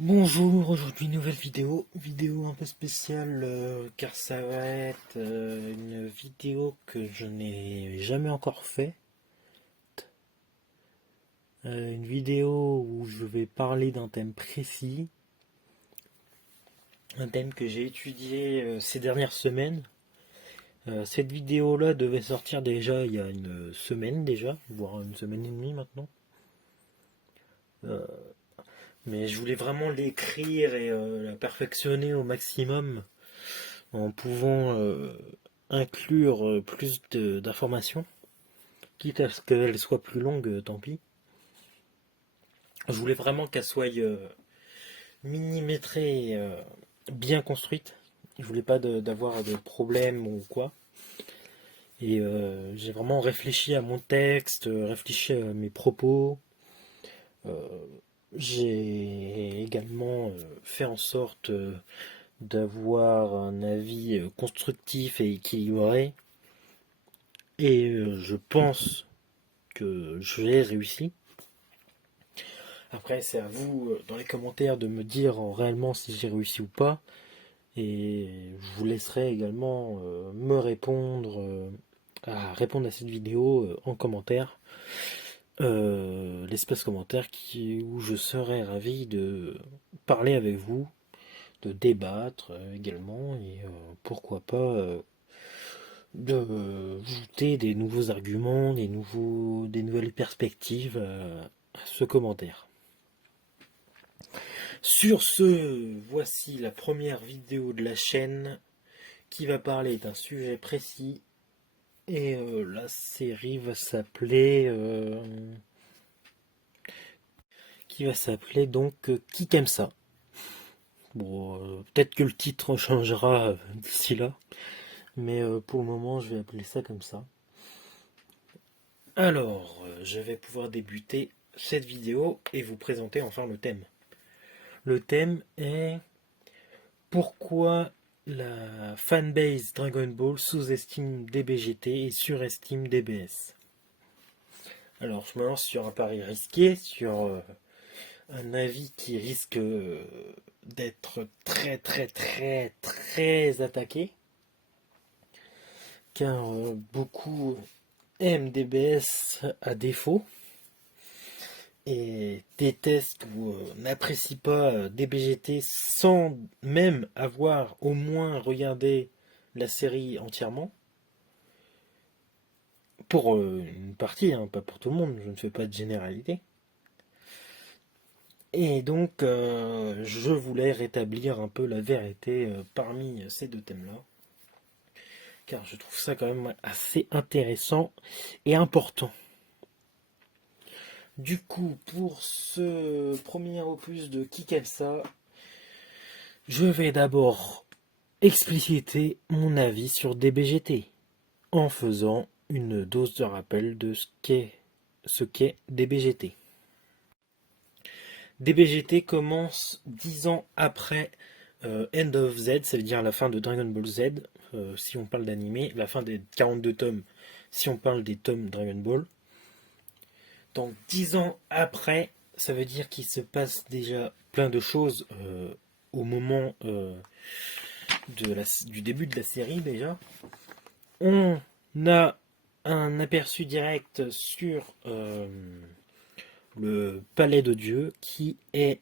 Bonjour, aujourd'hui nouvelle vidéo un peu spéciale car ça va être une vidéo que je n'ai jamais encore fait. Une vidéo où je vais parler d'un thème précis, un thème que j'ai étudié ces dernières semaines. Cette vidéo-là devait sortir déjà il y a une semaine déjà, voire une semaine et demie maintenant. Euh, mais je voulais vraiment l'écrire et la perfectionner au maximum en pouvant inclure plus d'informations, quitte à ce qu'elle soit plus longue, tant pis. Je voulais vraiment qu'elle soit millimétrée, bien construite. Je voulais pas d'avoir de problème ou quoi. Et j'ai vraiment réfléchi à mon texte, réfléchi à mes propos. Euh, j'ai également fait en sorte d'avoir un avis constructif et équilibré. Et je pense que j'ai réussi. Après, c'est à vous, dans les commentaires, de me dire réellement si j'ai réussi ou pas. Et je vous laisserai également me répondre, à répondre à cette vidéo en commentaire. L'espace commentaire où je serai ravi de parler avec vous, de débattre également, et pourquoi pas de ajouter des nouveaux arguments, des nouvelles perspectives à ce commentaire. Sur ce, voici la première vidéo de la chaîne qui va parler d'un sujet précis. Et la série va s'appeler donc Qui qu'aime ça. Bon, peut-être que le titre changera d'ici là, mais pour le moment, je vais appeler ça comme ça. Alors, je vais pouvoir débuter cette vidéo et vous présenter enfin le thème. Le thème est pourquoi la fanbase Dragon Ball sous-estime DBGT et surestime DBS. Alors, je me lance sur un pari risqué, sur un avis qui risque d'être très très très très attaqué, car beaucoup aiment DBS à défaut et détestent ou n'apprécient pas DBGT sans même avoir au moins regardé la série entièrement. Pour une partie, hein, pas pour tout le monde, je ne fais pas de généralité. Et donc, je voulais rétablir un peu la vérité parmi ces deux thèmes-là, car je trouve ça quand même assez intéressant et important. Du coup, pour ce premier opus de Qui qu'aime ça, je vais d'abord expliciter mon avis sur DBGT, en faisant une dose de rappel de ce qu'est DBGT. DBGT commence 10 ans après End of Z, ça veut dire la fin de Dragon Ball Z, si on parle d'animé, la fin des 42 tomes, si on parle des tomes Dragon Ball. Donc 10 ans après, ça veut dire qu'il se passe déjà plein de choses au moment du début de la série déjà. On a un aperçu direct sur le palais de Dieu qui est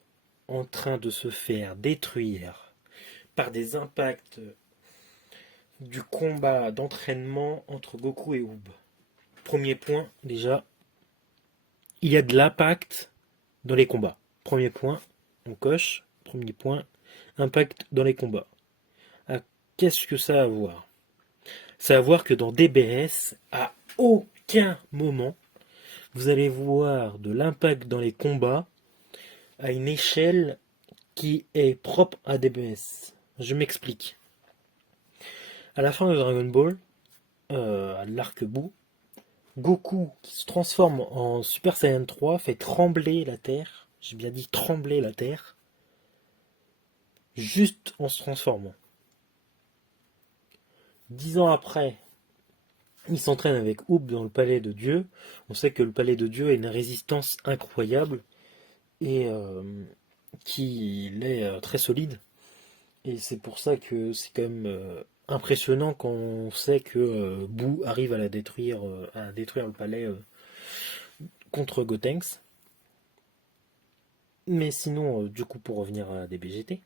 en train de se faire détruire par des impacts du combat d'entraînement entre Goku et Oob. Premier point, déjà, il y a de l'impact dans les combats. Premier point, on coche. Premier point, impact dans les combats. Ah, qu'est-ce que ça a à voir? Ça a à voir que dans DBS, à aucun moment, vous allez voir de l'impact dans les combats à une échelle qui est propre à DBS. Je m'explique. À la fin de Dragon Ball, à l'arc bout, Goku, qui se transforme en Super Saiyan 3, fait trembler la Terre. J'ai bien dit trembler la Terre, juste en se transformant. 10 ans après, il s'entraîne avec Oob dans le palais de Dieu. On sait que le palais de Dieu a une résistance incroyable. Et qu'il est très solide. Et c'est pour ça que c'est quand même impressionnant quand on sait que Boo arrive à détruire le palais contre Gotenks. Mais sinon, du coup, pour revenir à DBGT,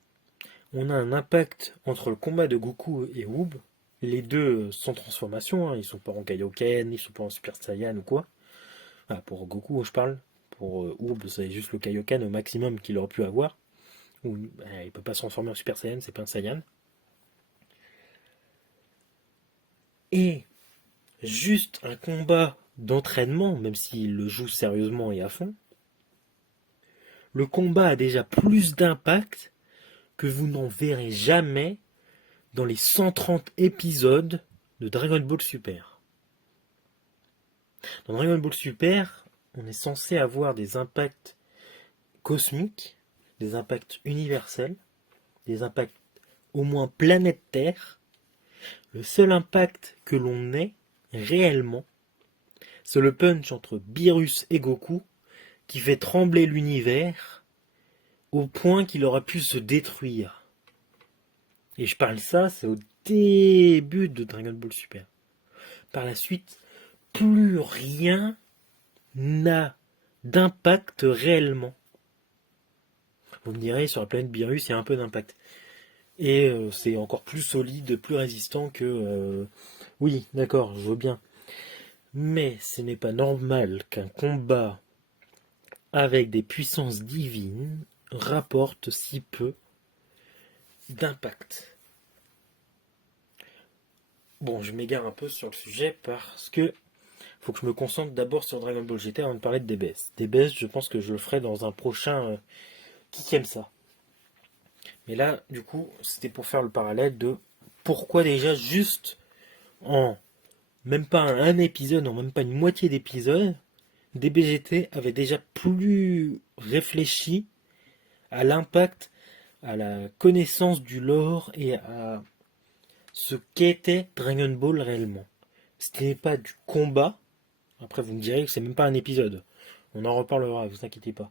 on a un impact entre le combat de Goku et Oob. Les deux sans transformation, hein, ils sont pas en Kaioken, ils sont pas en Super Saiyan ou quoi. Ah, pour Goku, je parle. Pour Oob, c'est juste le Kaioken au maximum qu'il aurait pu avoir. Ou, il peut pas se transformer en Super Saiyan, c'est pas un Saiyan. Et juste un combat d'entraînement, même s'il le joue sérieusement et à fond, le combat a déjà plus d'impact que vous n'en verrez jamais dans les 130 épisodes de Dragon Ball Super. Dans Dragon Ball Super, on est censé avoir des impacts cosmiques, des impacts universels, des impacts au moins planète Terre. Le seul impact que l'on ait réellement, c'est le punch entre Beerus et Goku qui fait trembler l'univers au point qu'il aurait pu se détruire. Et je parle ça, c'est au début de Dragon Ball Super. Par la suite, plus rien n'a d'impact réellement. Vous me direz, sur la planète Beerus, il y a un peu d'impact. Et c'est encore plus solide, plus résistant que... Oui, d'accord, je veux bien. Mais ce n'est pas normal qu'un combat avec des puissances divines rapporte si peu d'impact. Bon, je m'égare un peu sur le sujet parce que faut que je me concentre d'abord sur Dragon Ball GT avant de parler de DBS. DBS, je pense que je le ferai dans un prochain qui aime ça. Mais là, du coup, c'était pour faire le parallèle de pourquoi déjà juste en même pas un épisode, en même pas une moitié d'épisode, DBGT avait déjà plus réfléchi à l'impact, à la connaissance du lore et à ce qu'était Dragon Ball réellement. Ce n'est pas du combat. Après, vous me direz que c'est même pas un épisode. On en reparlera, vous inquiétez pas.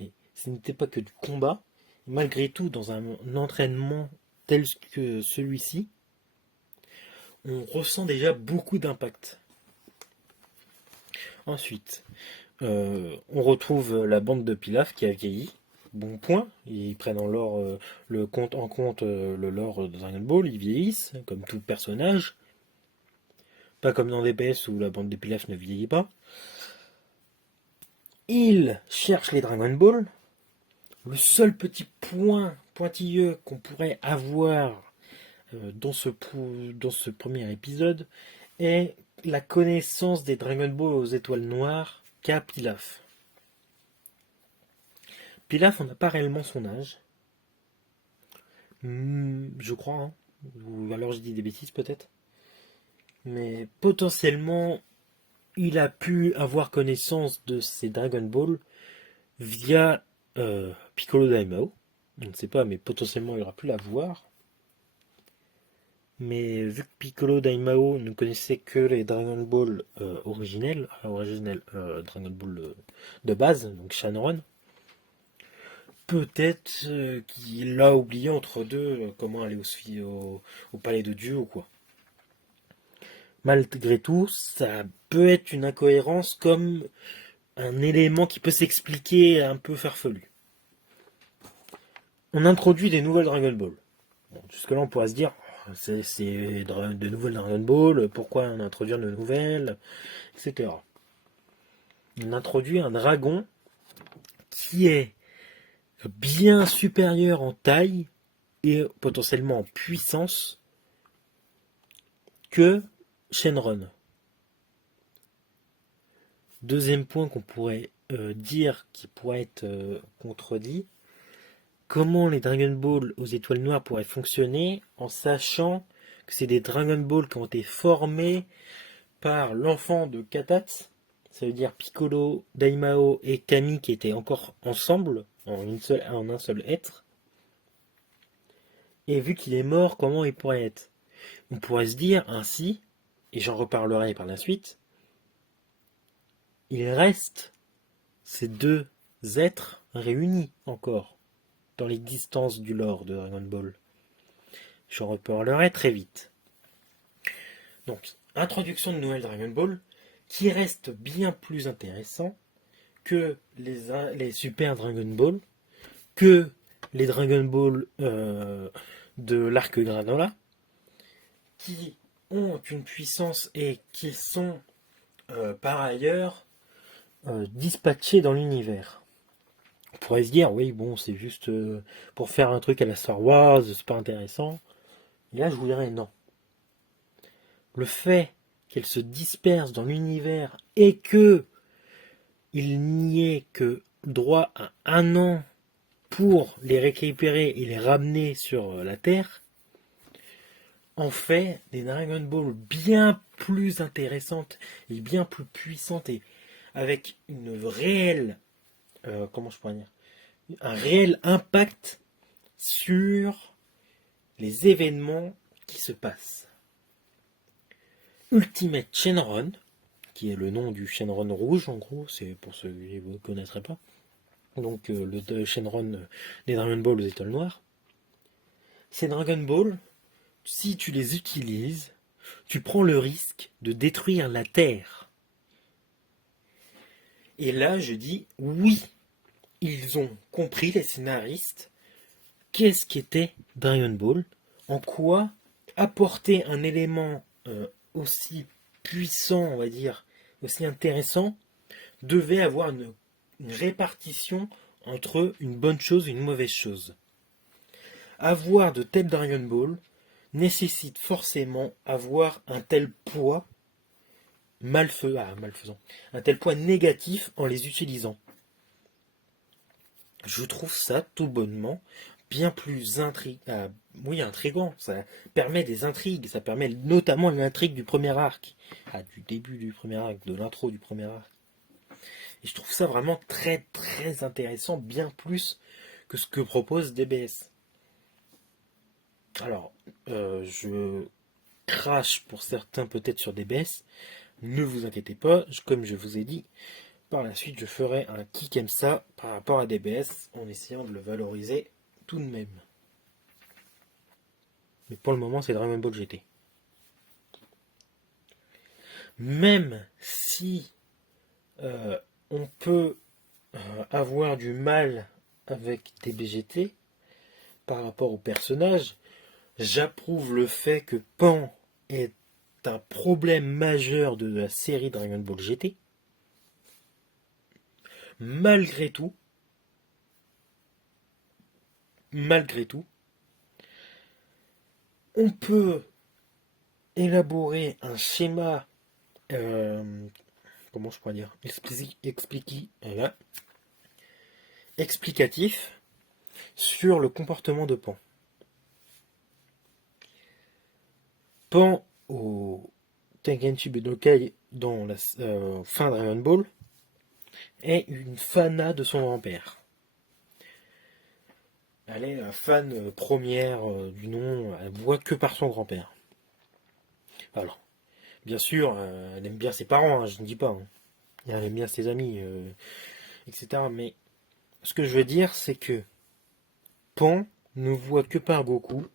Mais ce n'était pas que du combat. Malgré tout, dans un entraînement tel que celui-ci, on ressent déjà beaucoup d'impact. Ensuite, on retrouve la bande de Pilaf qui a vieilli. Bon point, ils prennent en lore, en compte le lore de Dragon Ball, ils vieillissent, comme tout personnage. Pas comme dans DPS où la bande de Pilaf ne vieillit pas. Ils cherchent les Dragon Ball. Le seul petit point pointilleux qu'on pourrait avoir dans ce premier épisode est la connaissance des Dragon Ball aux étoiles noires qu'a Pilaf. Pilaf, on n'a pas réellement son âge. Je crois, hein. Ou alors je dis des bêtises peut-être. Mais potentiellement, il a pu avoir connaissance de ces Dragon Ball via Piccolo Daimao. On ne sait pas, mais potentiellement il aura pu la voir. Mais vu que Piccolo Daimao ne connaissait que les Dragon Ball originels Dragon Ball de base, donc Shenron, peut-être qu'il l'a oublié entre deux, comment aller au palais de Dieu ou quoi. Malgré tout, ça peut être une incohérence comme un élément qui peut s'expliquer un peu farfelu. On introduit des nouvelles Dragon Ball. Bon, jusque-là, on pourrait se dire, c'est de nouvelles Dragon Ball, pourquoi on introduire de nouvelles, etc. On introduit un dragon qui est bien supérieur en taille et potentiellement en puissance que Shenron. Deuxième point qu'on pourrait dire, qui pourrait être contredit, comment les Dragon Ball aux étoiles noires pourraient fonctionner en sachant que c'est des Dragon Ball qui ont été formés par l'enfant de Katatz, ça veut dire Piccolo, Daimao et Kami qui étaient encore ensemble, en un seul être. Et vu qu'il est mort, comment il pourrait être? On pourrait se dire ainsi, et j'en reparlerai par la suite, il reste ces deux êtres réunis encore. dans l'existence du lore de Dragon Ball. J'en reparlerai très vite. Donc, introduction de nouvelles Dragon Ball, qui reste bien plus intéressant que les Super Dragon Ball, que les Dragon Ball de l'arc Granola, qui ont une puissance et qui sont par ailleurs dispatchés dans l'univers. On pourrait se dire, oui, bon, c'est juste pour faire un truc à la Star Wars, c'est pas intéressant. Et là, je vous dirais non. Le fait qu'elle se disperse dans l'univers et que il n'y ait que droit à 1 an pour les récupérer et les ramener sur la Terre, en fait des Dragon Ball bien plus intéressantes et bien plus puissantes et avec une réelle, comment je pourrais dire, un réel impact sur les événements qui se passent. Ultimate Shenron, qui est le nom du Shenron rouge en gros, c'est pour ceux qui ne connaîtraient pas. Donc le Shenron des Dragon Ball aux étoiles noires. Ces Dragon Ball, si tu les utilises, tu prends le risque de détruire la Terre. Et là, je dis oui, ils ont compris, les scénaristes, qu'est-ce qu'était Dragon Ball, en quoi apporter un élément aussi puissant, on va dire, aussi intéressant, devait avoir une répartition entre une bonne chose et une mauvaise chose. Avoir de tels Dragon Ball nécessite forcément avoir un tel poids malfaisant, un tel poids négatif en les utilisant. Je trouve ça tout bonnement bien plus intriguant. Ça permet des intrigues, ça permet notamment l'intrigue du premier arc, du début du premier arc, de l'intro du premier arc. Et je trouve ça vraiment très très intéressant, bien plus que ce que propose DBS. Alors, je crache pour certains peut-être sur DBS, ne vous inquiétez pas, comme je vous ai dit, par la suite je ferai un qui aime ça par rapport à DBS en essayant de le valoriser tout de même. Mais pour le moment c'est Dragon Ball GT. Même si on peut avoir du mal avec DBGT par rapport au personnage, j'approuve le fait que Pan est un problème majeur de la série Dragon Ball GT. Malgré tout, on peut élaborer un schéma, comment je pourrais dire, explicatif sur le comportement de Pan. Pan au Tengenchi Budokai dans la fin Dragon Ball est une fana de son grand-père. Elle est la fan première du nom, elle voit que par son grand-père. Alors, bien sûr, elle aime bien ses parents, je ne dis pas. Hein. Elle aime bien ses amis, etc. Mais ce que je veux dire, c'est que Pan ne voit que par Goku,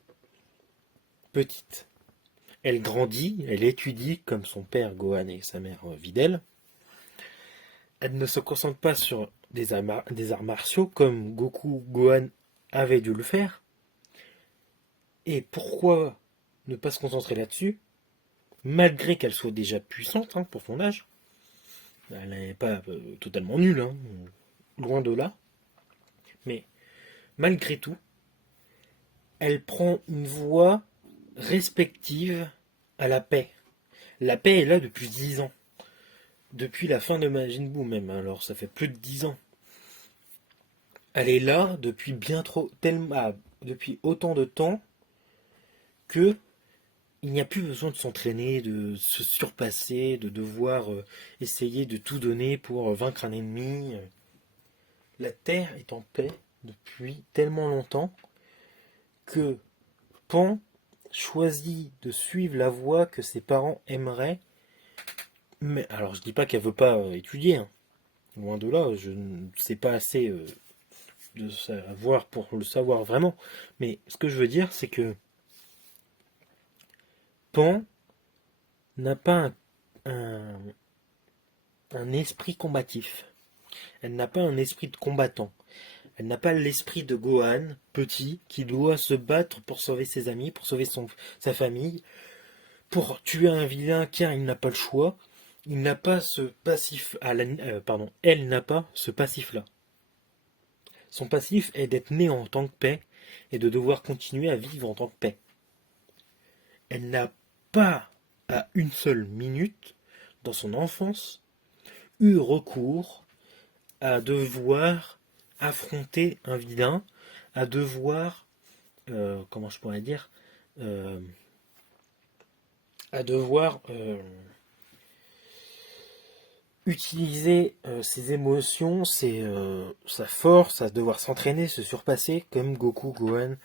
petite. Elle grandit, elle étudie comme son père Gohan et sa mère Videl. Elle ne se concentre pas sur des arts martiaux comme Goku, Gohan avaient dû le faire. Et pourquoi ne pas se concentrer là-dessus, malgré qu'elle soit déjà puissante pour son âge. Elle n'est pas totalement nulle, loin de là. Mais malgré tout, elle prend une voie respective à la paix. La paix est là depuis 10 ans. Depuis la fin de Majin Buu même, alors ça fait plus de 10 ans. Elle est là depuis depuis autant de temps que il n'y a plus besoin de s'entraîner, de se surpasser, de devoir essayer de tout donner pour vaincre un ennemi. La Terre est en paix depuis tellement longtemps que Pan choisit de suivre la voie que ses parents aimeraient. Mais alors je dis pas qu'elle veut pas étudier, loin de là, je ne sais pas assez de savoir pour le savoir vraiment. Mais ce que je veux dire, c'est que Pan n'a pas un, un esprit combatif. Elle n'a pas un esprit de combattant. Elle n'a pas l'esprit de Gohan, petit, qui doit se battre pour sauver ses amis, pour sauver sa famille, pour tuer un vilain car il n'a pas le choix. Il n'a pas ce passif. Pardon, elle n'a pas ce passif-là. Son passif est d'être née en tant que paix et de devoir continuer à vivre en tant que paix. Elle n'a pas, à une seule minute, dans son enfance, eu recours à devoir affronter un vilain, à devoir, comment je pourrais dire, euh, à devoir utiliser ses émotions, sa force, à devoir s'entraîner, se surpasser, comme Goku, Gohan,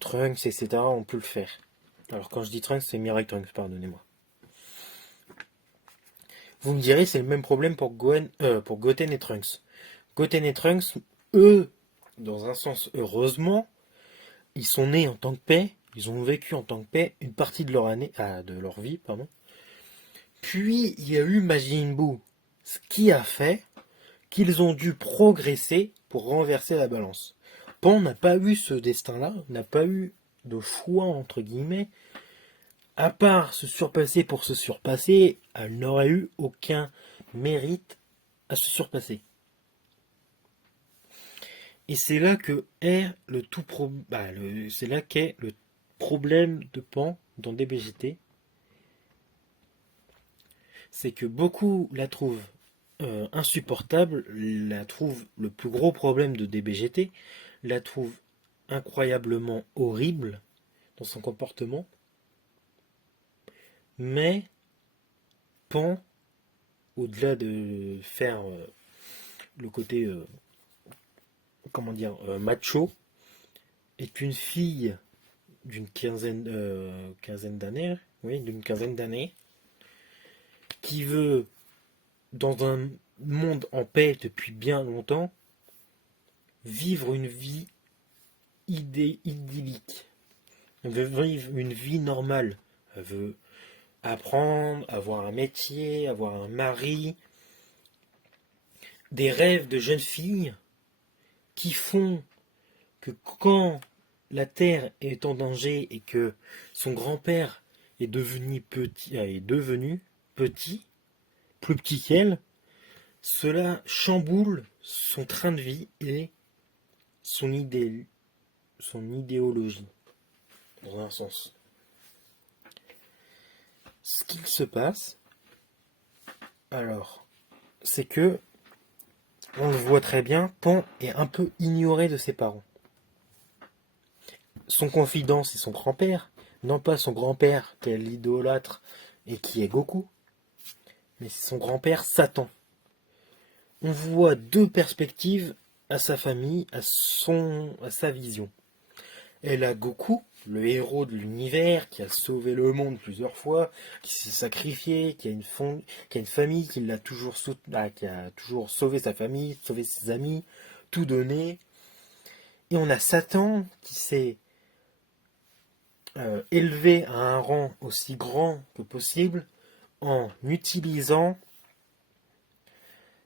Trunks, etc. On peut le faire. Alors quand je dis Trunks, c'est Mirai Trunks, pardonnez-moi. Vous me direz, c'est le même problème pour Goten et Trunks. Goten et Trunks, eux, dans un sens, heureusement, ils sont nés en tant que paix, ils ont vécu en tant que paix une partie de leur vie, pardon. Puis il y a eu Majin Buu, ce qui a fait qu'ils ont dû progresser pour renverser la balance. Pan n'a pas eu ce destin-là, n'a pas eu de choix entre guillemets, à part se surpasser pour se surpasser, elle n'aurait eu aucun mérite à se surpasser. Et c'est là que est c'est là qu'est le problème de Pan dans DBGT, c'est que beaucoup la trouvent insupportable, la trouvent le plus gros problème de DBGT, la trouvent incroyablement horrible dans son comportement, mais Pan, au-delà de faire le côté macho, est une fille d'une quinzaine d'années, oui, d'une quinzaine d'années, qui veut, dans un monde en paix depuis bien longtemps, vivre une vie idyllique. Elle veut vivre une vie normale. Elle veut apprendre, avoir un métier, avoir un mari. Des rêves de jeune fille qui font que quand la Terre est en danger et que son grand-père est devenu petit, plus petit qu'elle, cela chamboule son train de vie et son idéologie, dans un sens. Ce qu'il se passe, alors, c'est que, on le voit très bien, Pan est un peu ignoré de ses parents. Son confident, c'est son grand-père, non pas son grand-père qu'elle idolâtre et qui est Goku, mais c'est son grand-père Satan. On voit deux perspectives à sa famille, à sa vision. Elle a Goku, le héros de l'univers, qui a sauvé le monde plusieurs fois, qui s'est sacrifié, qui a une famille, qui l'a toujours qui a toujours sauvé sa famille, sauvé ses amis, tout donné. Et on a Satan qui s'est élevé à un rang aussi grand que possible en utilisant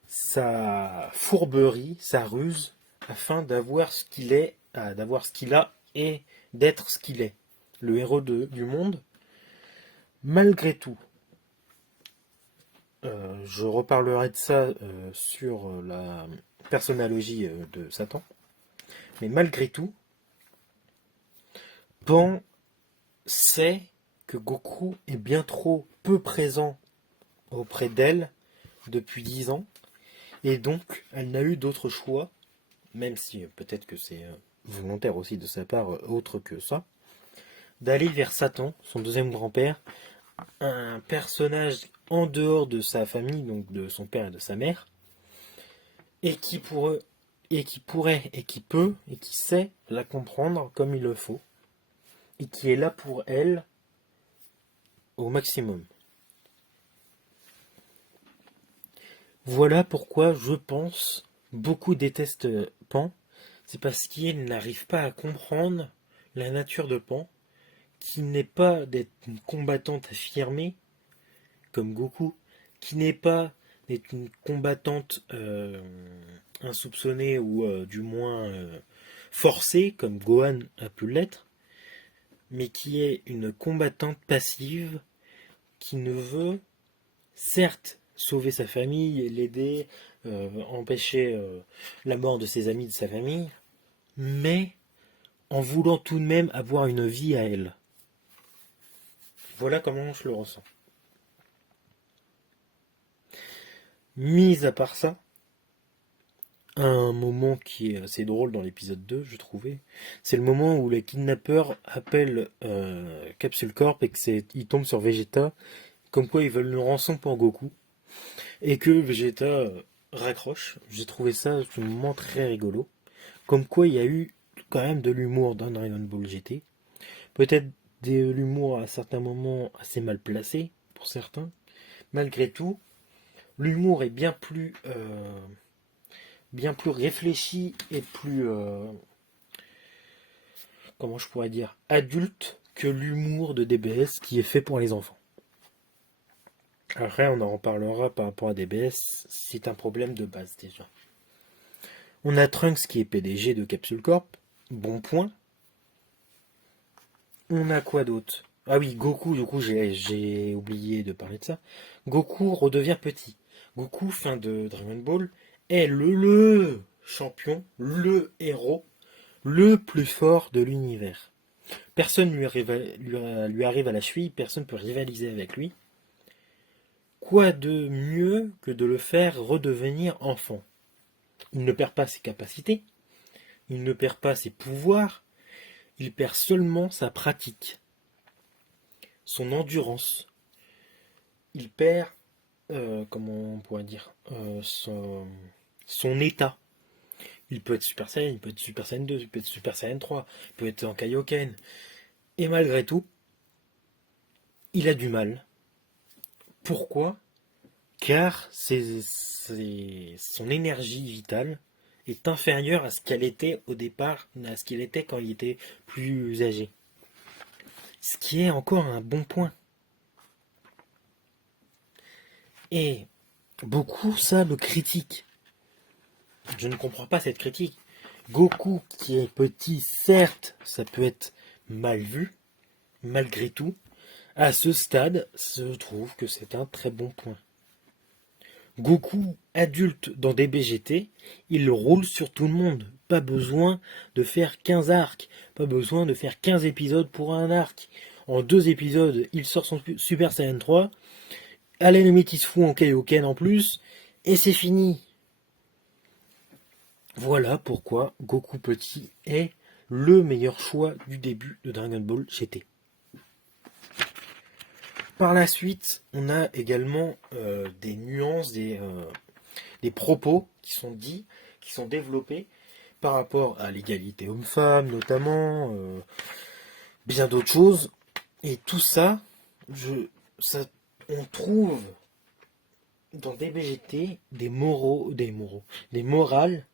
sa fourberie, sa ruse, afin d'avoir ce qu'il est, d'avoir ce qu'il a et d'être ce qu'il est, le héros du monde. Malgré tout, je reparlerai de ça sur la personnalogie de Satan, mais malgré tout, Pan sait que Goku est bien trop peu présent auprès d'elle depuis 10 ans, et donc elle n'a eu d'autre choix, même si peut-être que c'est volontaire aussi de sa part, autre que ça, d'aller vers Satan, son deuxième grand-père, un personnage en dehors de sa famille, donc de son père et de sa mère, et qui pourrait, et qui peut, et qui sait la comprendre comme il le faut, et qui est là pour elle au maximum. Voilà pourquoi je pense beaucoup détestent Pan, C'est parce qu'il n'arrive pas à comprendre la nature de Pan, qui n'est pas d'être une combattante affirmée, comme Goku, qui n'est pas d'être une combattante insoupçonnée ou du moins forcée, comme Gohan a pu l'être, mais qui est une combattante passive qui ne veut, certes, sauver sa famille, l'aider, empêcher la mort de ses amis, de sa famille, mais en voulant tout de même avoir une vie à elle. Voilà comment je le ressens. Mis à part ça, un moment qui est assez drôle dans l'épisode 2, je trouvais, c'est le moment où les kidnappeurs appellent Capsule Corp et qu'ils tombent sur Vegeta, comme quoi ils veulent une rançon pour Goku, et que Vegeta raccroche. J'ai trouvé ça un moment très rigolo. Comme quoi il y a eu quand même de l'humour dans Dragon Ball GT. Peut-être de l'humour à certains moments assez mal placé pour certains. Malgré tout, l'humour est bien plus réfléchi et plus, comment je pourrais dire, adulte que l'humour de DBS qui est fait pour les enfants. Après, on en reparlera par rapport à DBS, c'est un problème de base déjà. On a Trunks qui est PDG de Capsule Corp, bon point. On a quoi d'autre? Ah oui, Goku, du coup, j'ai oublié de parler de ça. Goku redevient petit. Goku, fin de Dragon Ball, est le champion, le héros, le plus fort de l'univers. Personne lui arrive à la cheville, personne ne peut rivaliser avec lui. Quoi de mieux que de le faire redevenir enfant? Il ne perd pas ses capacités, il ne perd pas ses pouvoirs, il perd seulement sa pratique, son endurance. Il perd, comment on pourrait dire, son état. Il peut être Super Saiyan, il peut être Super Saiyan 2, il peut être Super Saiyan 3, il peut être en Kaioken. Et malgré tout, il a du mal. Pourquoi? Car son énergie vitale est inférieure à ce qu'elle était au départ, à ce qu'il était quand il était plus âgé. Ce qui est encore un bon point. Et beaucoup, ça, le critiquent. Je ne comprends pas cette critique. Goku, qui est petit, certes, ça peut être mal vu, malgré tout. À ce stade, je trouve que c'est un très bon point. Goku, adulte dans DBGT, il roule sur tout le monde. Pas besoin de faire 15 arcs. Pas besoin de faire 15 épisodes pour un arc. En 2 épisodes, il sort son Super Saiyan 3. À la limite, il se fout en Kaioken en plus. Et c'est fini. Voilà pourquoi Goku Petit est le meilleur choix du début de Dragon Ball GT. Par la suite, on a également des nuances, des propos qui sont dits, qui sont développés par rapport à l'égalité homme-femme notamment, bien d'autres choses. Et tout ça, on trouve dans DBGT des morales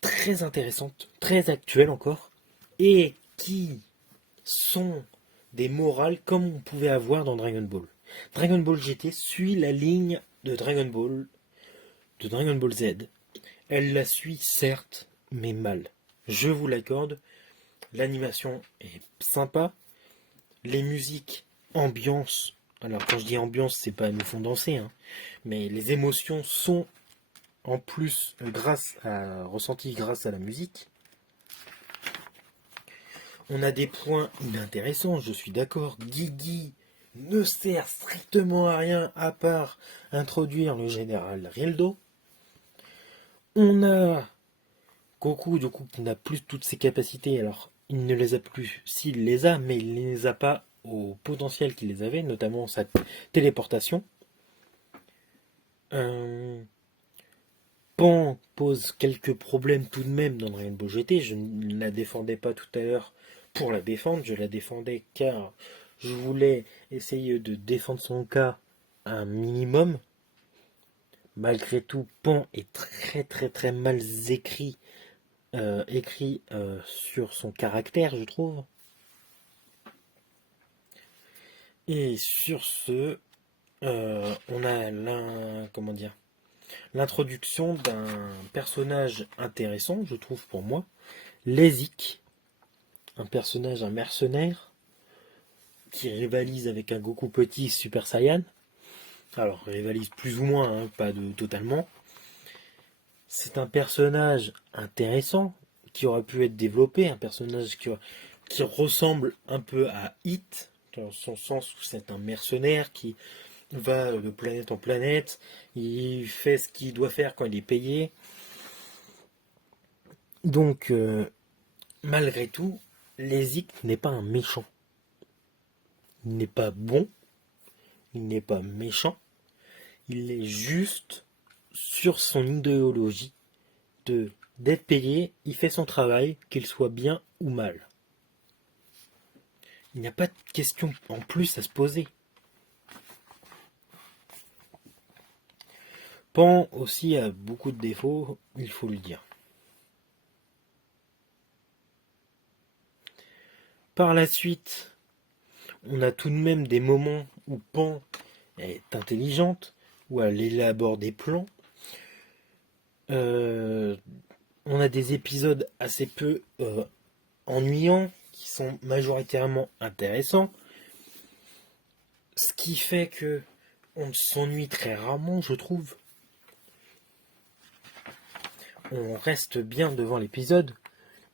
très intéressantes, très actuelles encore, et qui sont des morales comme on pouvait avoir dans Dragon Ball. Dragon Ball GT suit la ligne de Dragon Ball Z. Elle la suit certes, mais mal. Je vous l'accorde, l'animation est sympa, les musiques, ambiance. Alors quand je dis ambiance, c'est pas nous font danser, hein, mais les émotions sont en plus ressenties grâce à la musique. On a des points inintéressants, je suis d'accord. Guigui ne sert strictement à rien à part introduire le général Rieldo. On a Goku, du coup, qui n'a plus toutes ses capacités. Alors, il ne les a plus, s'il les a, mais il ne les a pas au potentiel qu'il les avait, notamment sa téléportation. Pan pose quelques problèmes tout de même dans Dragon Ball GT. Je ne la défendais pas tout à l'heure pour la défendre, je la défendais car je voulais essayer de défendre son cas un minimum. Malgré tout, Pan est très très très mal écrit écrit sur son caractère, je trouve. Et sur ce, on a l'introduction d'un personnage intéressant, je trouve pour moi, Lezik, un mercenaire qui rivalise avec un Goku petit Super Saiyan. Alors, rivalise plus ou moins, hein, pas totalement. C'est un personnage intéressant qui aurait pu être développé, un personnage qui ressemble un peu à Hit, dans son sens où c'est un mercenaire qui va de planète en planète, il fait ce qu'il doit faire quand il est payé. Donc, malgré tout, Lezik n'est pas un méchant. Il n'est pas bon, il n'est pas méchant, il est juste sur son idéologie d'être payé, il fait son travail, qu'il soit bien ou mal. Il n'y a pas de question en plus à se poser. Pan aussi a beaucoup de défauts, il faut le dire. Par la suite, on a tout de même des moments où Pan est intelligente, où elle élabore des plans. On a des épisodes assez peu ennuyants, qui sont majoritairement intéressants. Ce qui fait que on s'ennuie très rarement, je trouve. On reste bien devant l'épisode.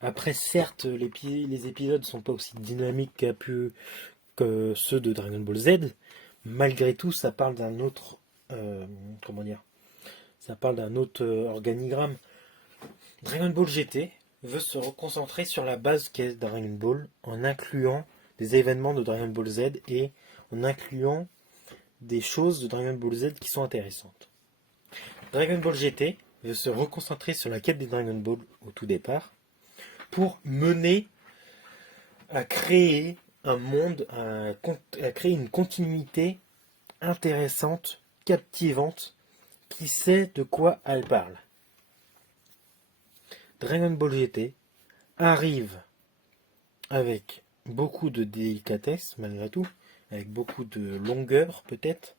Après, certes, les épisodes sont pas aussi dynamiques que ceux de Dragon Ball Z. Malgré tout, ça parle d'un autre, ça parle d'un autre organigramme. Dragon Ball GT veut se reconcentrer sur la base qu'est Dragon Ball en incluant des événements de Dragon Ball Z et en incluant des choses de Dragon Ball Z qui sont intéressantes. Dragon Ball GT veut se reconcentrer sur la quête des Dragon Ball au tout départ pour mener à créer un monde, à créer une continuité intéressante, captivante, qui sait de quoi elle parle. Dragon Ball GT arrive avec beaucoup de délicatesse malgré tout, avec beaucoup de longueur peut-être,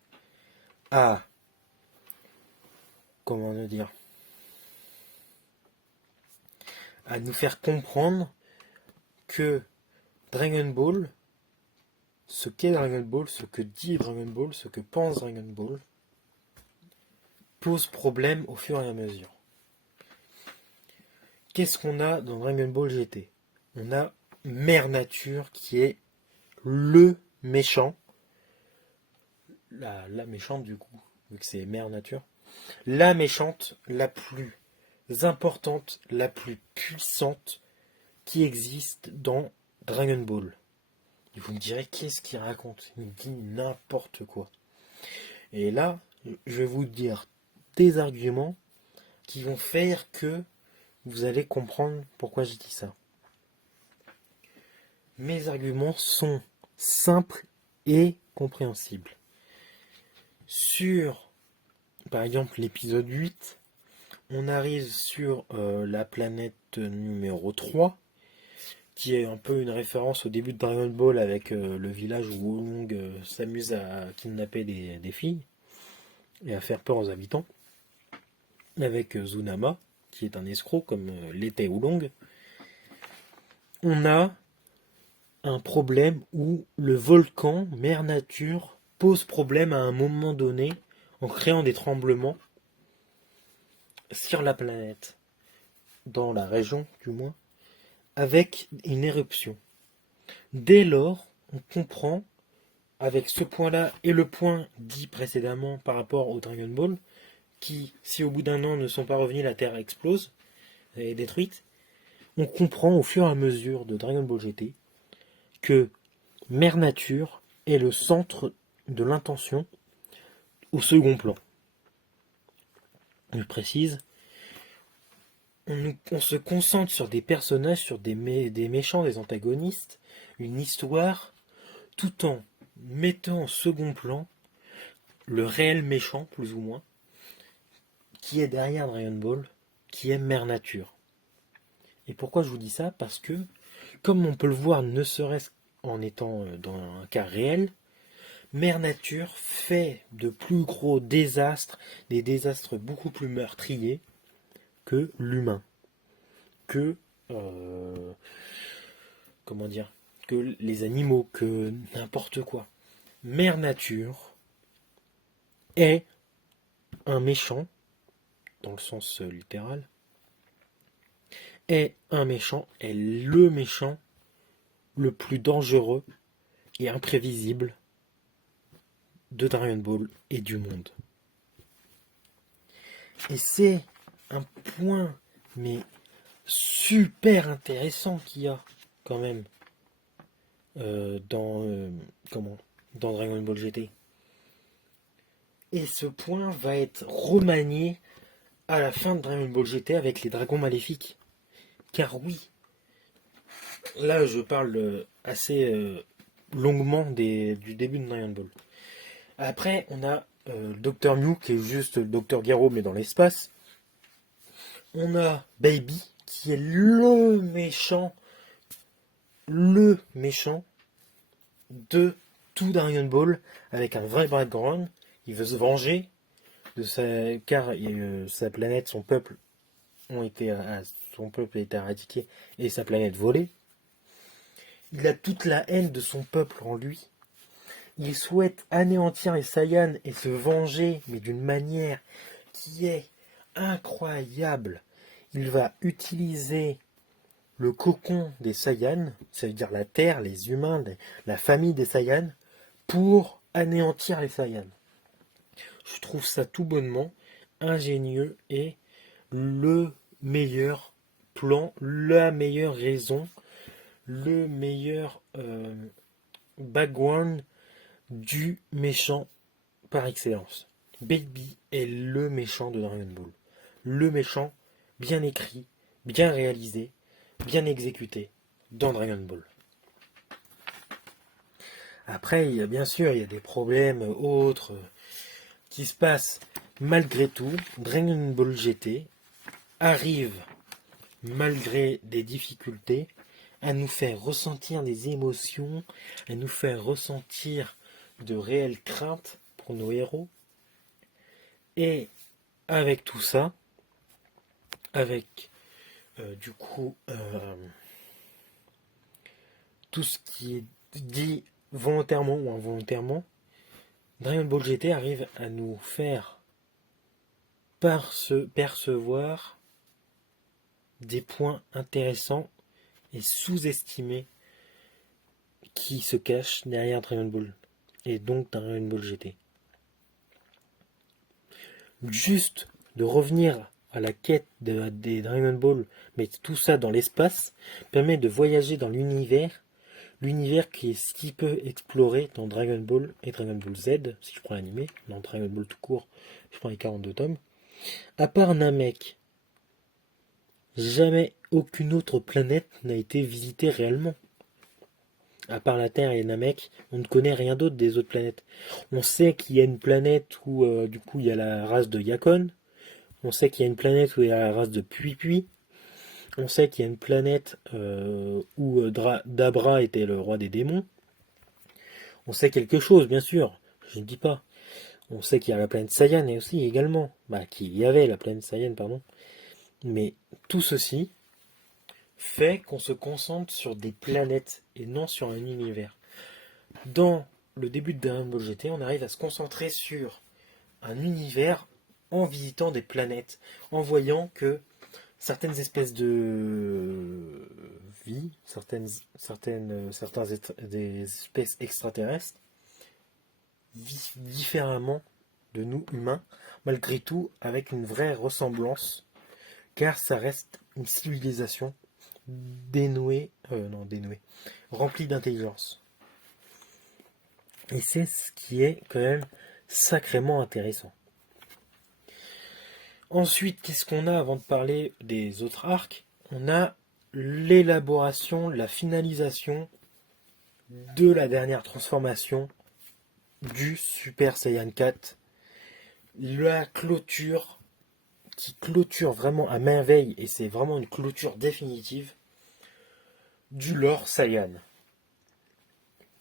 à à nous faire comprendre que Dragon Ball, ce qu'est Dragon Ball, ce que dit Dragon Ball, ce que pense Dragon Ball, pose problème au fur et à mesure. Qu'est-ce qu'on a dans Dragon Ball GT? On a Mère Nature qui est le méchant, la méchante du coup, vu que c'est Mère Nature, la méchante la plus importante, la plus puissante qui existe dans Dragon Ball. Et vous me direz, qu'est-ce qu'il raconte? Il dit n'importe quoi. Et là, je vais vous dire des arguments qui vont faire que vous allez comprendre pourquoi je dis ça. Mes arguments sont simples et compréhensibles. Sur, par exemple, l'épisode 8, on arrive sur la planète numéro 3, qui est un peu une référence au début de Dragon Ball avec le village où Oolong s'amuse à kidnapper des filles et à faire peur aux habitants, avec Zunama, qui est un escroc comme l'était Oolong. On a un problème où le volcan, Mère Nature, pose problème à un moment donné en créant des tremblements sur la planète, dans la région du moins, avec une éruption. Dès lors, on comprend, avec ce point-là et le point dit précédemment par rapport au Dragon Ball, qui, si au bout d'un an ne sont pas revenus, la Terre explose et est détruite, on comprend au fur et à mesure de Dragon Ball GT que Mère Nature est le centre de l'intention au second plan. Je précise, on se concentre sur des personnages, sur des méchants, des antagonistes, une histoire, tout en mettant en second plan le réel méchant, plus ou moins, qui est derrière Dragon Ball, qui est Mère Nature. Et pourquoi je vous dis ça? Parce que, comme on peut le voir, ne serait-ce en étant dans un cas réel, Mère Nature fait de plus gros désastres, des désastres beaucoup plus meurtriers que l'humain, que comment dire, que les animaux, que n'importe quoi. Mère Nature est un méchant, dans le sens littéral, est un méchant, est le méchant le plus dangereux et imprévisible de Dragon Ball et du monde. Et c'est un point, mais super intéressant qu'il y a quand même dans Dragon Ball GT. Et ce point va être remanié à la fin de Dragon Ball GT avec les dragons maléfiques. Car oui, là je parle assez longuement du début de Dragon Ball. Après, on a le Dr Mew qui est juste le Dr Gero mais dans l'espace. On a Baby qui est le méchant de tout Dragon Ball avec un vrai background. Il veut se venger car sa planète, son peuple a été éradiqué et sa planète volée. Il a toute la haine de son peuple en lui. Il souhaite anéantir les Saiyans et se venger, mais d'une manière qui est incroyable. Il va utiliser le cocon des Saiyans, ça veut dire la Terre, les humains, la famille des Saiyans, pour anéantir les Saiyans. Je trouve ça tout bonnement ingénieux et le meilleur plan, la meilleure raison, le meilleur background du méchant par excellence. Baby est le méchant de Dragon Ball. Le méchant bien écrit, bien réalisé, bien exécuté dans Dragon Ball. Après, bien sûr, il y a des problèmes autres qui se passent. Malgré tout, Dragon Ball GT arrive, malgré des difficultés, à nous faire ressentir des émotions, à nous faire ressentir de réelles craintes pour nos héros. Et avec tout ça, avec tout ce qui est dit volontairement ou involontairement, Dragon Ball GT arrive à nous faire percevoir des points intéressants et sous-estimés qui se cachent derrière Dragon Ball et donc Dragon Ball GT. Juste de revenir à la quête des Dragon Ball, mais tout ça dans l'espace, permet de voyager dans l'univers qui est si peu exploré dans Dragon Ball et Dragon Ball Z, si je prends l'animé, dans Dragon Ball tout court, je prends les 42 tomes. À part Namek, jamais aucune autre planète n'a été visitée réellement. À part la Terre et Namek, on ne connaît rien d'autre des autres planètes. On sait qu'il y a une planète où du coup il y a la race de Yakon. On sait qu'il y a une planète où il y a la race de Pui-Pui. On sait qu'il y a une planète où Dabra était le roi des démons. On sait quelque chose, bien sûr. Je ne dis pas. On sait qu'il y a la planète Saiyan aussi également. Qu'il y avait la planète Saiyan, pardon. Mais tout ceci fait qu'on se concentre sur des planètes et non sur un univers. Dans le début de Dragon Ball GT, on arrive à se concentrer sur un univers en visitant des planètes, en voyant que certaines espèces de vie, des espèces extraterrestres vivent différemment de nous humains, malgré tout avec une vraie ressemblance, car ça reste une civilisation remplie d'intelligence. Et c'est ce qui est quand même sacrément intéressant. Ensuite, qu'est-ce qu'on a avant de parler des autres arcs? On a l'élaboration, la finalisation de la dernière transformation du Super Saiyan 4, la clôture qui clôture vraiment à merveille, et c'est vraiment une clôture définitive, du lore Saiyan.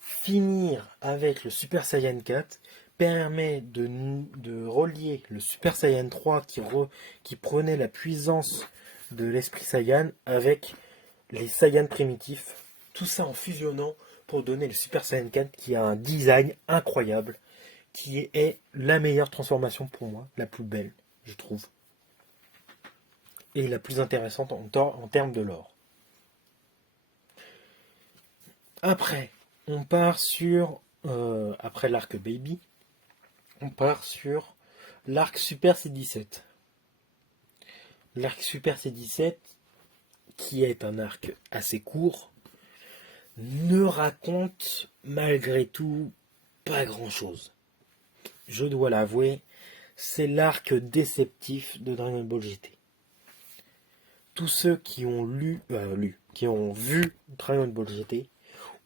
Finir avec le Super Saiyan 4 permet de relier le Super Saiyan 3 qui prenait la puissance de l'esprit Saiyan avec les Saiyans primitifs, tout ça en fusionnant pour donner le Super Saiyan 4 qui a un design incroyable, qui est la meilleure transformation pour moi, la plus belle, je trouve, et la plus intéressante en termes de lore. Après, on part sur, après l'arc Baby, on part sur l'arc Super C17. L'arc Super C17, qui est un arc assez court, ne raconte malgré tout pas grand-chose. Je dois l'avouer, c'est l'arc déceptif de Dragon Ball GT. Tous ceux qui ont qui ont vu Dragon Ball GT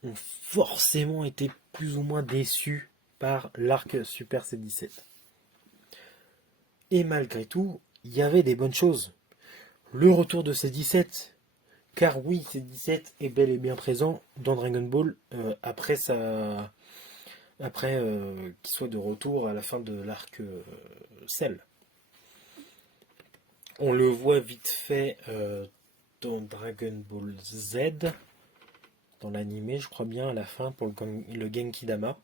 ont forcément été plus ou moins déçus par l'arc Super C17. Et malgré tout, il y avait des bonnes choses. Le retour de C17, car oui, C17 est bel et bien présent dans Dragon Ball après qu'il soit de retour à la fin de l'arc Cell. On le voit vite fait dans Dragon Ball Z, dans l'animé, je crois bien, à la fin, pour le Genki-Dama.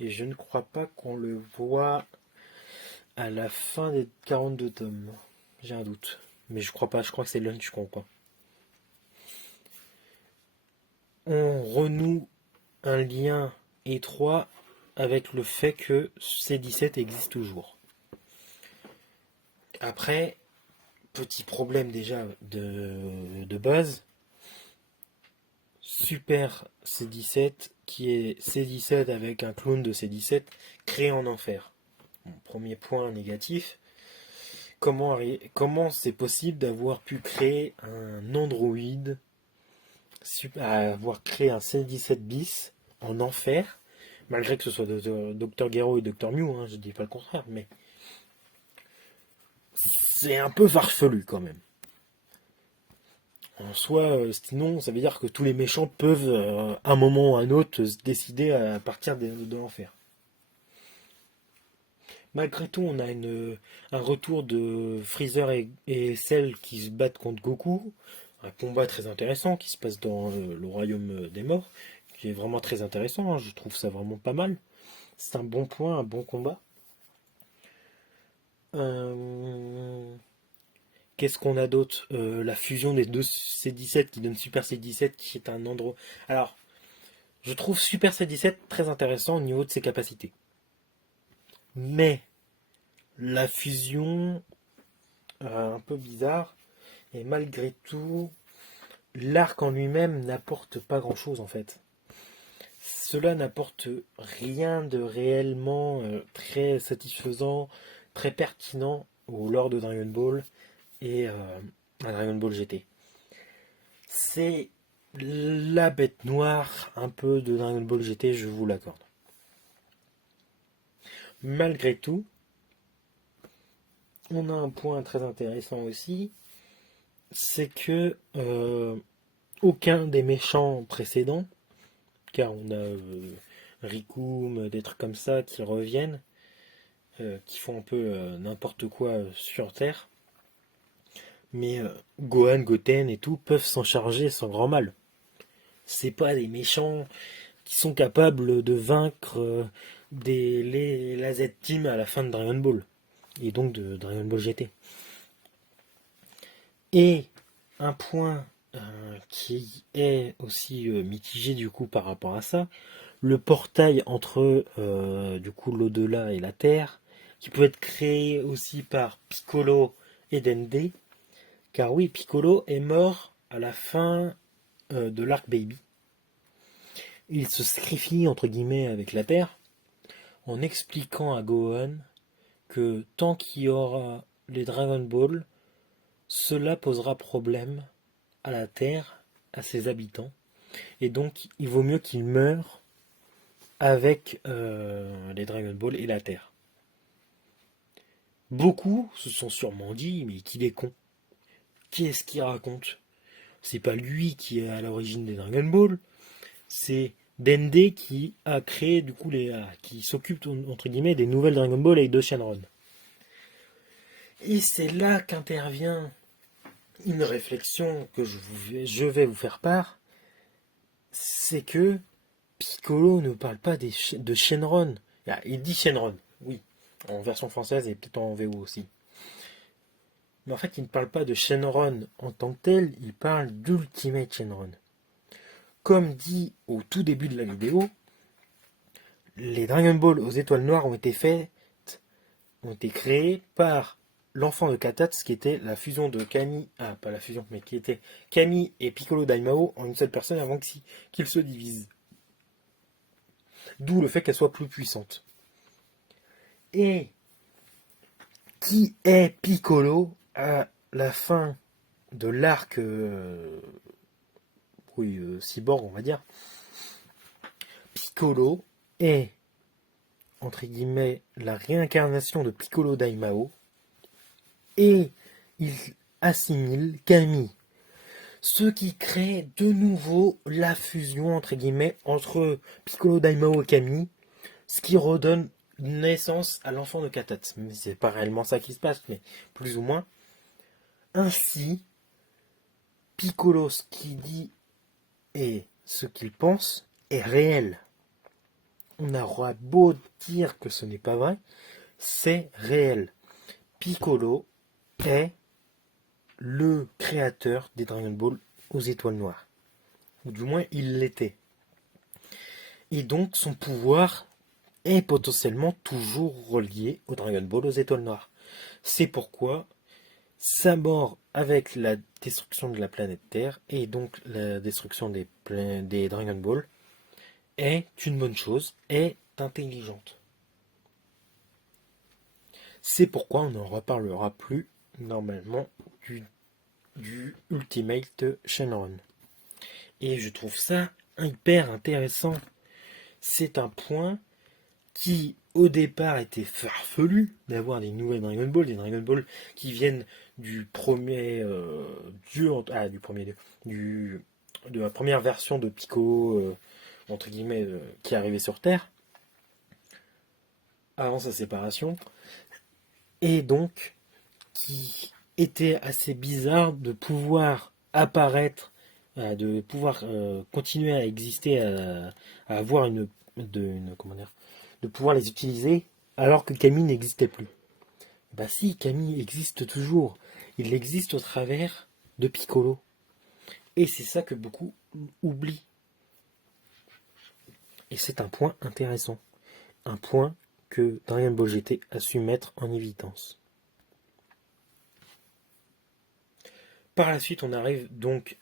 Et je ne crois pas qu'on le voit à la fin des 42 tomes. J'ai un doute. Mais je crois pas, je crois que c'est Lunch, je crois pas. On renoue un lien étroit avec le fait que C17 existe toujours. Après, petit problème déjà de base, Super C17, qui est C17 avec un clone de C17 créé en enfer. Bon, premier point négatif. Comment c'est possible d'avoir pu créer un androïde, avoir créé un C17 bis en enfer, malgré que ce soit Dr Gero et Dr Mew, hein, je dis pas le contraire, mais c'est un peu farfelu quand même. En soi, sinon, ça veut dire que tous les méchants peuvent, à un moment ou à un autre, se décider à partir de l'enfer. Malgré tout, on a un retour de Freezer et Cell qui se battent contre Goku. Un combat très intéressant qui se passe dans le royaume des morts, qui est vraiment très intéressant, hein, je trouve ça vraiment pas mal. C'est un bon point, un bon combat. Qu'est-ce qu'on a d'autre? La fusion des deux C17 qui donne Super C17 qui est un endroit. Alors, je trouve Super C17 très intéressant au niveau de ses capacités. Mais la fusion un peu bizarre, et malgré tout, l'arc en lui-même n'apporte pas grand-chose en fait. Cela n'apporte rien de réellement très satisfaisant, très pertinent au lore de Dragon Ball et à Dragon Ball GT. C'est la bête noire un peu de Dragon Ball GT, je vous l'accorde. Malgré tout, on a un point très intéressant aussi, c'est que aucun des méchants précédents, car on a Rikum, des trucs comme ça qui reviennent, qui font un peu n'importe quoi sur Terre, mais Gohan, Goten et tout peuvent s'en charger sans grand mal. C'est pas des méchants qui sont capables de vaincre la Z-Team à la fin de Dragon Ball, et donc de Dragon Ball GT. Et un point qui est aussi mitigé du coup par rapport à ça, le portail entre du coup l'au-delà et la Terre, qui peut être créé aussi par Piccolo et Dende, car oui, Piccolo est mort à la fin de l'arc Baby. Il se sacrifie entre guillemets avec la Terre en expliquant à Gohan que tant qu'il y aura les Dragon Ball, cela posera problème à la Terre, à ses habitants, et donc il vaut mieux qu'il meure avec les Dragon Ball et la Terre. Beaucoup se sont sûrement dit, mais qu'il est con. Qu'est-ce qu'il raconte? C'est pas lui qui est à l'origine des Dragon Ball, c'est Dende qui a créé du coup qui s'occupe entre guillemets des nouvelles Dragon Ball avec deux Shenron. Et c'est là qu'intervient une réflexion que je vais vous faire part, c'est que Piccolo ne parle pas de Shenron. Ah, il dit Shenron, oui, en version française et peut-être en VO aussi. Mais en fait, il ne parle pas de Shenron en tant que tel, il parle d'Ultimate Shenron. Comme dit au tout début de la vidéo, les Dragon Ball aux étoiles noires ont été créés par l'enfant de Katatz, qui était la fusion de Kami, pas la fusion, mais qui était Kami et Piccolo Daimao en une seule personne avant qu'ils se divisent. D'où le fait qu'elle soit plus puissante. Et qui est Piccolo à la fin de l'arc cyborg, on va dire? Piccolo est, entre guillemets, la réincarnation de Piccolo Daimao, et il assimile Kami. Ce qui crée de nouveau la fusion, entre guillemets, entre Piccolo Daimao et Kami, ce qui redonne naissance à l'enfant de Katatz. Mais c'est pas réellement ça qui se passe, mais plus ou moins. Ainsi, Piccolo, ce qu'il dit et ce qu'il pense est réel. On aura beau dire que ce n'est pas vrai, c'est réel. Piccolo est le créateur des Dragon Ball aux étoiles noires. Ou du moins, il l'était. Et donc, son pouvoir est potentiellement toujours relié aux Dragon Ball aux étoiles noires. C'est pourquoi sa mort avec la destruction de la planète Terre et donc la destruction des Dragon Ball est une bonne chose, est intelligente. C'est pourquoi on n'en reparlera plus normalement du Ultimate Shenron. Et je trouve ça hyper intéressant. C'est un point qui au départ était farfelu d'avoir des nouvelles Dragon Ball, des Dragon Ball qui viennent du premier de la première version de Piccolo entre guillemets qui arrivait sur Terre avant sa séparation, et donc qui était assez bizarre de pouvoir apparaître, de pouvoir continuer à exister, à avoir comment dire, de pouvoir les utiliser alors que Camille n'existait plus. Bah si, Camille existe toujours. Il existe au travers de Piccolo. Et c'est ça que beaucoup oublient. Et c'est un point intéressant. Un point que Dragon Ball GT a su mettre en évidence. Par la suite, on arrive donc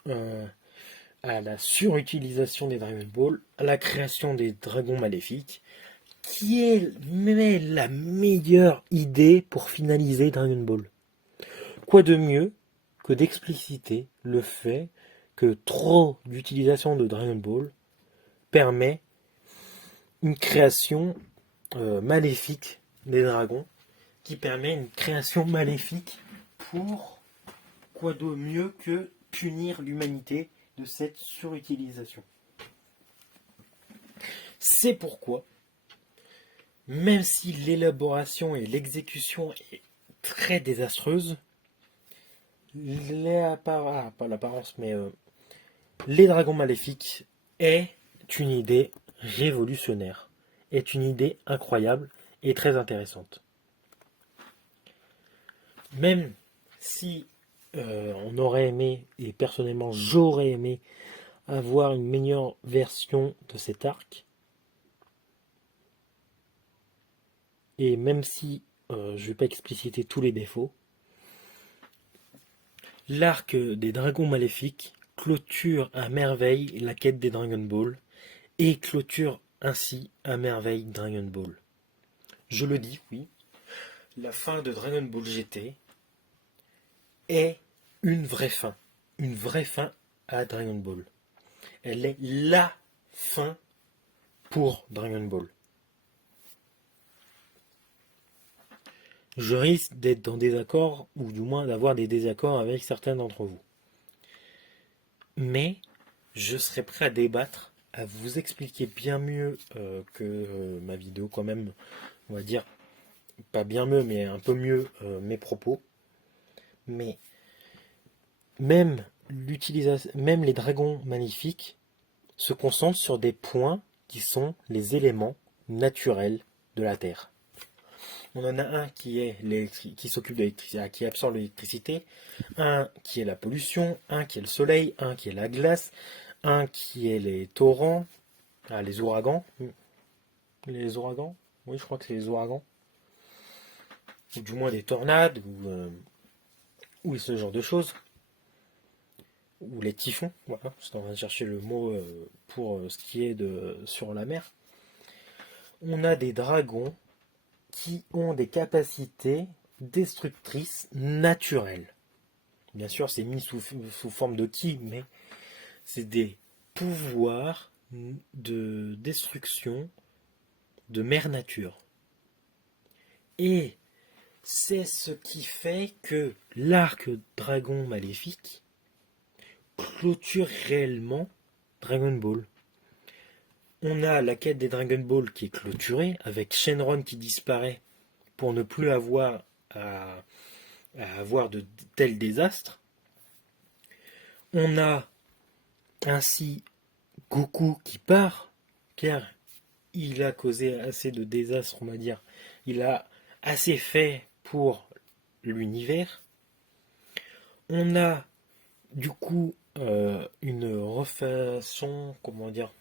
à la surutilisation des Dragon Ball, à la création des dragons maléfiques, qui est la meilleure idée pour finaliser Dragon Ball. Quoi de mieux que d'expliciter le fait que trop d'utilisation de Dragon Ball permet une création maléfique des dragons, qui permet une création maléfique pour quoi de mieux que punir l'humanité de cette surutilisation. C'est pourquoi, même si l'élaboration et l'exécution est très désastreuse, pas l'apparence, mais les dragons maléfiques est une idée révolutionnaire, est une idée incroyable et très intéressante. Même si on aurait aimé, et personnellement j'aurais aimé, avoir une meilleure version de cet arc, et même si je ne vais pas expliciter tous les défauts, l'arc des dragons maléfiques clôture à merveille la quête des Dragon Ball et clôture ainsi à merveille Dragon Ball. Je le dis, oui, la fin de Dragon Ball GT est une vraie fin à Dragon Ball. Elle est la fin pour Dragon Ball. je risque d'être en désaccord, ou du moins d'avoir des désaccords avec certains d'entre vous. Mais je serai prêt à débattre, à vous expliquer bien mieux que ma vidéo quand même, on va dire, pas bien mieux, mais un peu mieux mes propos. Mais même les dragons magnifiques se concentrent sur des points qui sont les éléments naturels de la Terre. On en a un qui s'occupe de l'électricité, qui absorbe l'électricité, un qui est la pollution, un qui est le soleil, un qui est la glace, un qui est les torrents, les ouragans. Les ouragans? Oui, je crois que c'est les ouragans. Ou du moins des tornades, ou ce genre de choses. Ou les typhons, voilà. Je suis en train de chercher le mot pour ce qui est sur la mer. On a des dragons qui ont des capacités destructrices naturelles. Bien sûr, c'est mis sous forme de ki, mais c'est des pouvoirs de destruction de mère nature. Et c'est ce qui fait que l'arc dragon maléfique clôture réellement Dragon Ball. On a la quête des Dragon Ball qui est clôturée, avec Shenron qui disparaît pour ne plus avoir à avoir de tels désastres. On a ainsi Goku qui part, car il a causé assez de désastres, on va dire. Il a assez fait pour l'univers. On a du coup une refaçon, comment dire,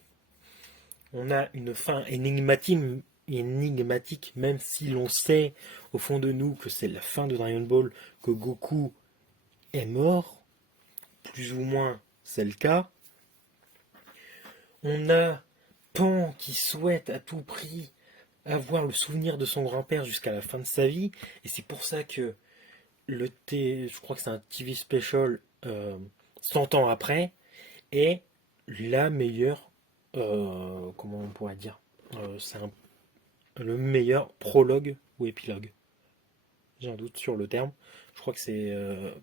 on a une fin énigmatique, même si l'on sait au fond de nous que c'est la fin de Dragon Ball, que Goku est mort, plus ou moins c'est le cas. On a Pan qui souhaite à tout prix avoir le souvenir de son grand-père jusqu'à la fin de sa vie, et c'est pour ça que je crois que c'est un TV special 100 ans après, est la meilleure, comment on pourrait dire, c'est le meilleur prologue ou épilogue. J'ai un doute sur le terme. Je crois que c'est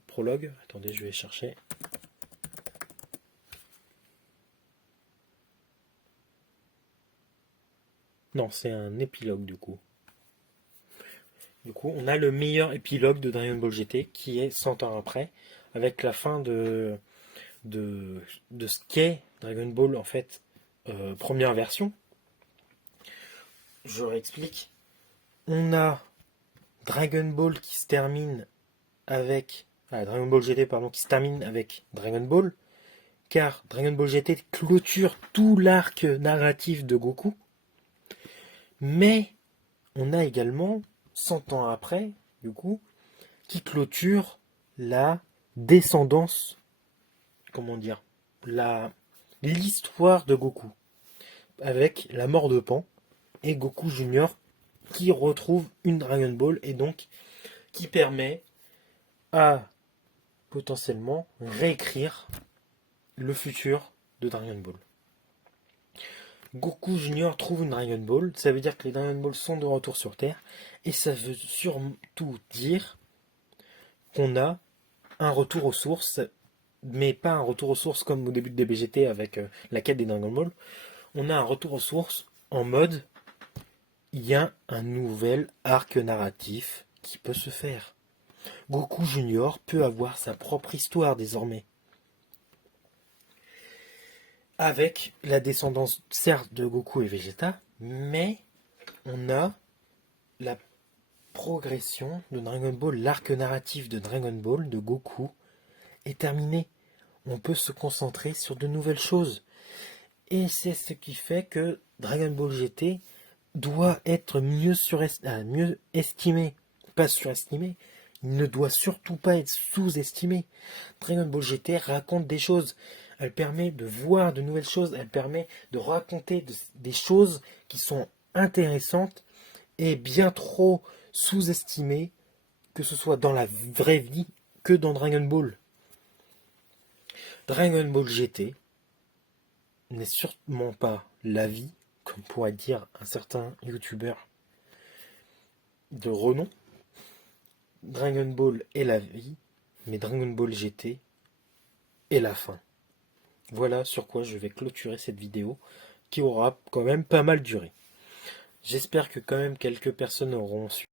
prologue. Attendez, je vais chercher. Non, c'est un épilogue du coup. Du coup, on a le meilleur épilogue de Dragon Ball GT qui est 100 ans après, avec la fin de ce qu'est Dragon Ball en fait, première version. Je réexplique. On a Dragon Ball qui se termine avec. Dragon Ball GT, pardon, qui se termine avec Dragon Ball, car Dragon Ball GT clôture tout l'arc narratif de Goku. Mais on a également, 100 ans après, du coup, qui clôture la descendance, comment dire, l'histoire de Goku, avec la mort de Pan et Goku Junior qui retrouve une Dragon Ball et donc qui permet à potentiellement réécrire le futur de Dragon Ball. Goku Junior trouve une Dragon Ball, ça veut dire que les Dragon Ball sont de retour sur Terre, et ça veut surtout dire qu'on a un retour aux sources, mais pas un retour aux sources comme au début de DBGT avec la quête des Dragon Ball. On a un retour aux sources en mode il y a un nouvel arc narratif qui peut se faire. Goku Junior peut avoir sa propre histoire désormais. Avec la descendance certes de Goku et Vegeta, mais on a la progression de Dragon Ball, l'arc narratif de Dragon Ball de Goku est terminé. On peut se concentrer sur de nouvelles choses. Et c'est ce qui fait que Dragon Ball GT doit être mieux estimé, pas surestimé. Il ne doit surtout pas être sous-estimé. Dragon Ball GT raconte des choses. Elle permet de voir de nouvelles choses. Elle permet de raconter des choses qui sont intéressantes et bien trop sous-estimées, que ce soit dans la vraie vie que dans Dragon Ball. Dragon Ball GT n'est sûrement pas la vie, comme pourrait dire un certain youtubeur de renom, Dragon Ball est la vie, mais Dragon Ball GT est la fin. Voilà sur quoi je vais clôturer cette vidéo, qui aura quand même pas mal duré. J'espère que quand même quelques personnes auront su